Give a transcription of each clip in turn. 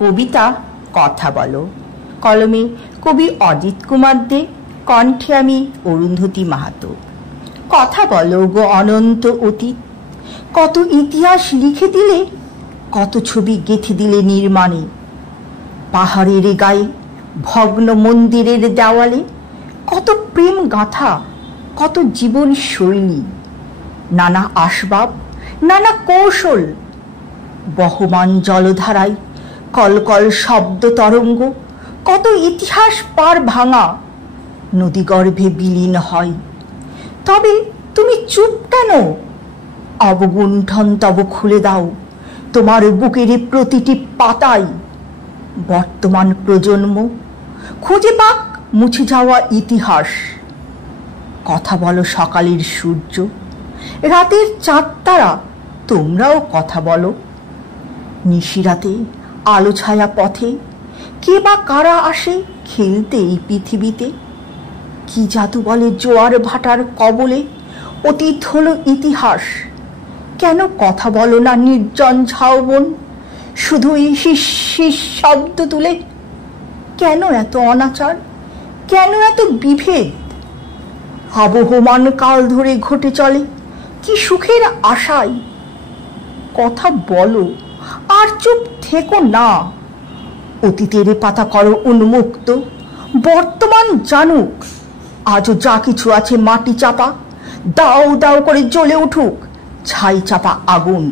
কবিতা কথা বলো, কলমে কবি অজিত কুমার দে, কণ্ঠে আমি অরুন্ধতী মাহাতো। কথা বলো গো অনন্ত অতীত, কত ইতিহাস লিখে দিলে, কত ছবি গেঁথে দিলে নির্মাণে। পাহাড়ের গায়ে, ভগ্ন মন্দিরের দেওয়ালে, কত প্রেম গাথা, কত জীবন শৈলী, নানা আসবাব, নানা কৌশল। বহমান জলধারায় কলকল শব্দ তরঙ্গ, কত ইতিহাস পার ভাঙা নদীগর্ভে বিলীন হয়। তবে তুমি চুপ কেন? অবগুণ্ঠন তব খুলে দাও তোমার বুকের প্রতিটি পাতায়। বর্তমান প্রজন্ম খুঁজে পাক মুছে যাওয়া ইতিহাস। কথা বলো সকালের সূর্য, রাতের চাঁদ তারা, তোমরাও কথা বলো। নিশিরাতে আলো ছায়া পথে কে বা কারা আসে খেলতে এই পৃথিবীতে। কি জাদু বলে জোয়ার ভাটার কবলে অতীত হলো ইতিহাস। কেন কথা বলো না নির্জন ঝাউবন, শুধু এই শিস শব্দ তুলে? কেন এত অনাচার, কেন এত বিভেদ? আবহমান কাল ধরে ঘটে চলে কি সুখের আশায়। কথা বলো, আর চুপ থেকো না। অতীতের পাতা করো উন্মুক্ত, বর্তমান জানুক আজও যা কিছু আছে মাটি চাপা। দাও দাও করে জ্বলে উঠুক ছাই চাপা আগুন।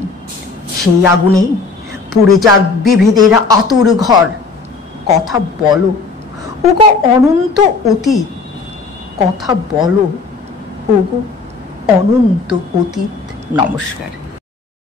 সেই আগুনে পুড়ে যাক বিভেদের আতুর ঘর। কথা বলো ওগো অনন্ত অতীত, কথা বলো ওগো অনন্ত অতীত। নমস্কার।